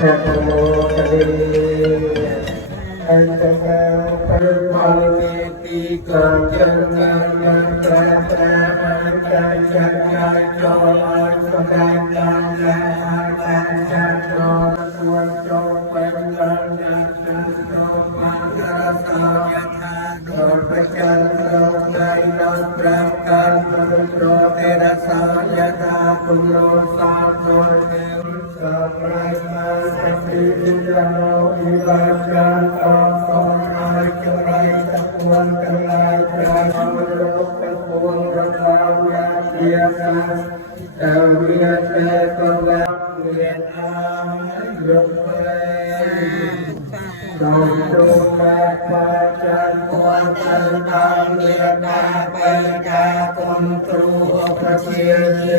โมตัสสะอันตะกังปะมังเมติกังจันตังนันตะตะอันตังจันทายโยอันสกังตังยะอันตังจันโยสวนโยเป็นกังยันตุโยมังกรสายะธาโดปจันโรไกโนปรังกันมนุโรเทระสายะธาปุโรสาตุเตสัพพะมาสัพพิติยโนอิวาจันตโสอาจุไรตะพวนกัลายปราชุโลกตะพวงระภาวะเทียสังเตวิยเตกวังเวียนอายุเวดาวดวงแม่พระจันทร์พวงกันตังเรียกาไปกาคุณครูพระเชีย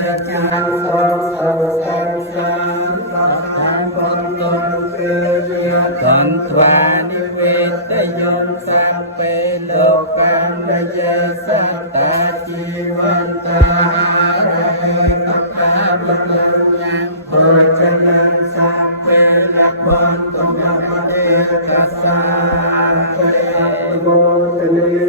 ร์จันทร์สองสองสองสามทางคนตนเกิดเรียตันทวานิเวตยมสัพเปโลกันนเยสัตตาจีวันตาระเหตุกาบังยังโภชนังสัพเปละวันตุมะเดกัสสะโมตเน